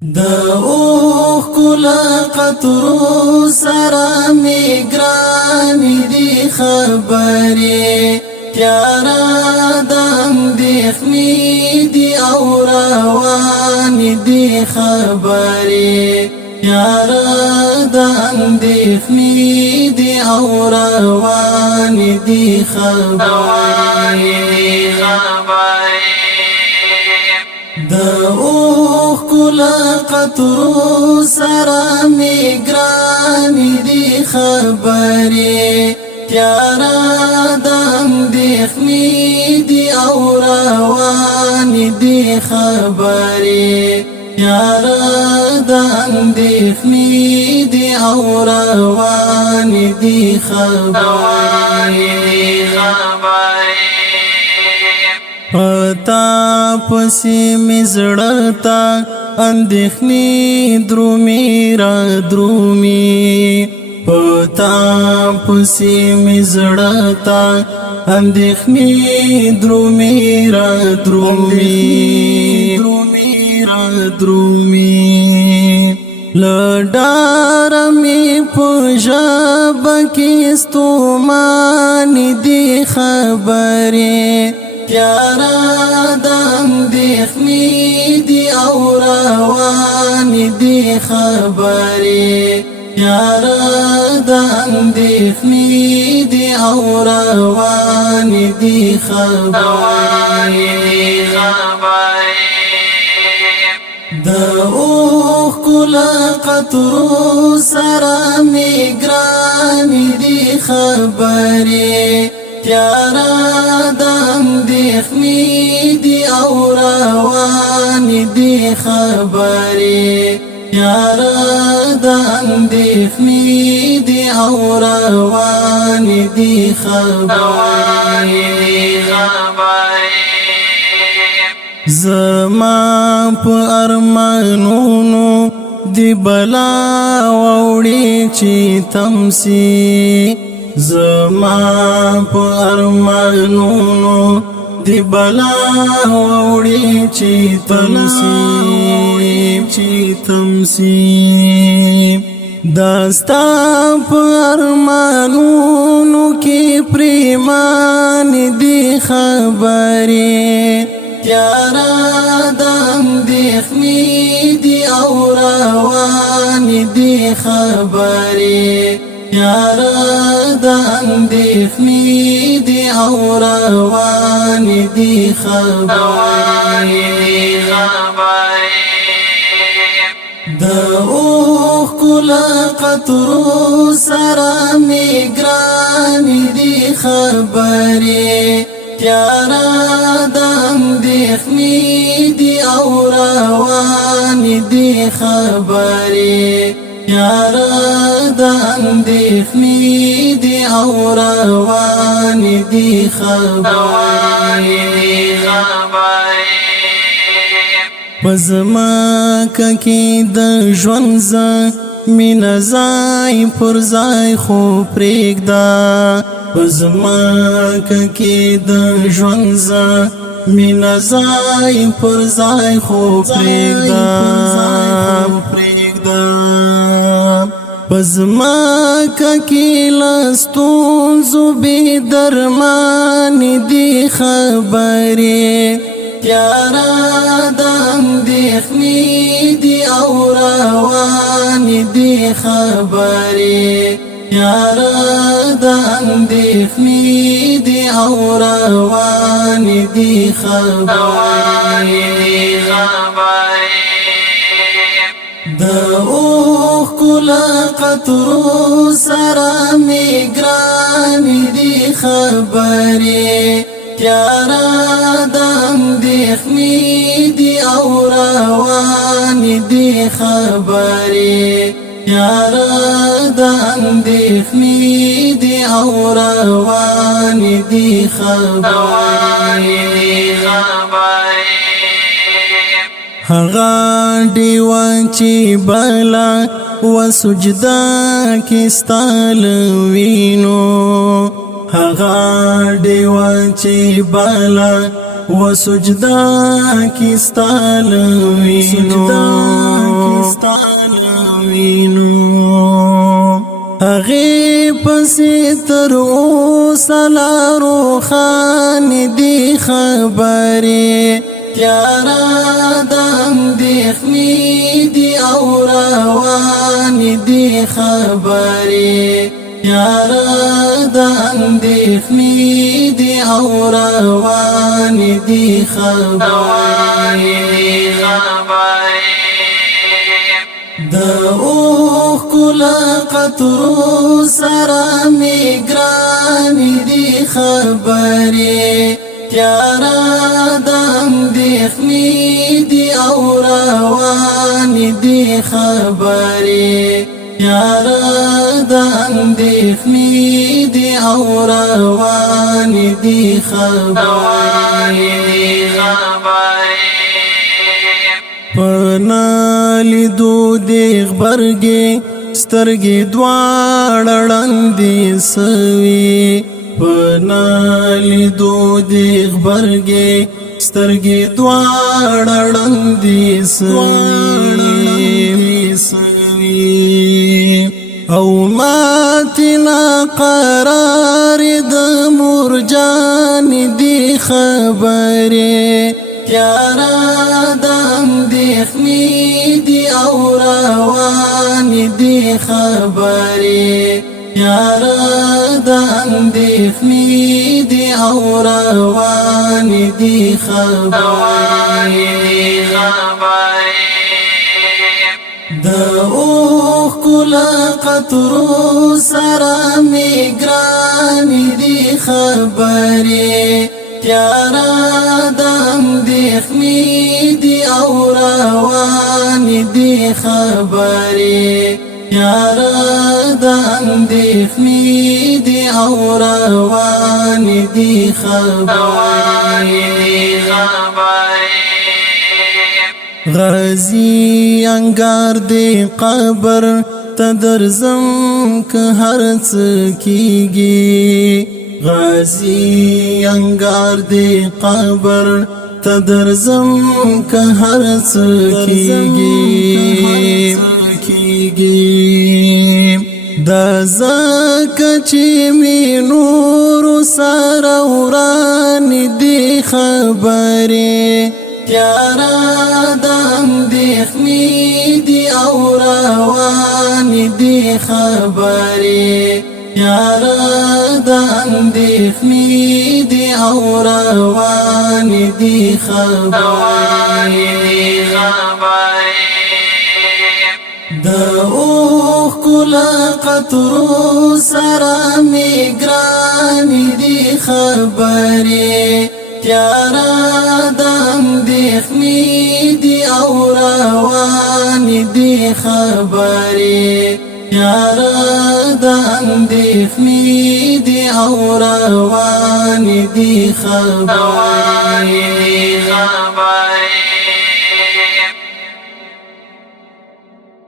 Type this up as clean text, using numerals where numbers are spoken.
دا اوخ کلا قطرو سرا میگرانی دی خبری تیارا دم دیخنی دی او روانی دی خبری تیارا دم دیخنی دی او روانی دی خبری دا اوخ کلا قطرو سرا میگرانی دی خبری تیارا دم دیخنی دی او روانی دی خبری تیارا دم دیخنی دی او روانی دی خبری پتا پسی مزړتا اندېخنی درومي را درومي پتا پسی مزړتا اندېخنی درومي را درومي لډار می پوجا بکستو مان دی خبره تیارا دم دیخنی دی او روانی دی خبری تیارا دم دیخنی دی او روانی دی خبری دا اوخ کلا قطرو سرا میگرانی دی خبری تیارا دم دیخنی دی او روانی دی خبری تیارا دم دیخنی دی او روانی دی خبری زما په ارمانونو دی بلا وړي چې تمسي زما په ارمانونو دی بلا وړي چې تمسي داستا په ارمانونو کې پریمان دی خبرې تیارا دم دیخنی دی او روانی دی خبری تیارا دم دیخنی دی او روانی دی خبری دا اوخ کلا قطرو سرا میگرانی دی خبری تیارا دم دیخنی دی او روانی دی خبری تیارا دم دیخنی دی او روانی دی خبری پزما ککی د ژوند ز مین زای پر زای خو پرېږده پزما ککی د ژوند ز مین زای پر زای خو پرېږده پزما ککی لستونزو بی درمان دی خبری تیارا دم دیخنی دی او روانی دی خبری تیارا دم دیخنی دی او روانی دی خبری دا اوخ کلا قطرو سرا میگرانی دی خبری تیارا دم دیخنی دی او روانی دی خبری تیارا دم دیخنی دی او روانی دی خبری هغه دیوان چې بلا و سجدا کې ستال وینو هغه دیوان چې بلا و سجدا کی ستال وینو روښانوینو هغه پسې تر اوسه لا روښانې دي خبرې تیاره د اندېښنې دي او روانې دي خبرې تیاره د اندېښنې دي او روانې دي خبرې د اوښکو له قطرو سره مې ګرانې دي خبرې تیاره د اندېښنې دي او روانې دي خبرې تیاره د اندېښنې دي او روانې دي خبرې په نالیدو دې غبرګې سترګې دواړه ړندې سوې په نالیدو دې غبرګې سترګې دواړه ړندې سوې او ماتې ناقرار د مورجانې دي خبرې تیاره د اندېښنې دي او روانې دي خبرې تیاره د اندېښنې دي او روانې دي خبرې د اوښکو له قطرو سره مې ګرانې دي خبرې تیاره د اندېښنې دي او روانې دي خبرې تیاره د اندېښنې دي او روانې دي خبرې غازی انګار دې قبر ته درځم که هر څه کېږي غازی انګار دې قبر ته درځم که هر څه کېږي دا ځکه چې مې نورو سره ورانې دي خبرې تیاره د اندېښنې دي او روانې دي خبرې تیاره د اندېښنې دي او روانې دي خبرې د اوښکو له قطرو سره مې ګرانې دي خبرې تیاره د اندېښنې دي او روانې دي خبرې تیاره د اندېښنې دي او روانې دي خبرې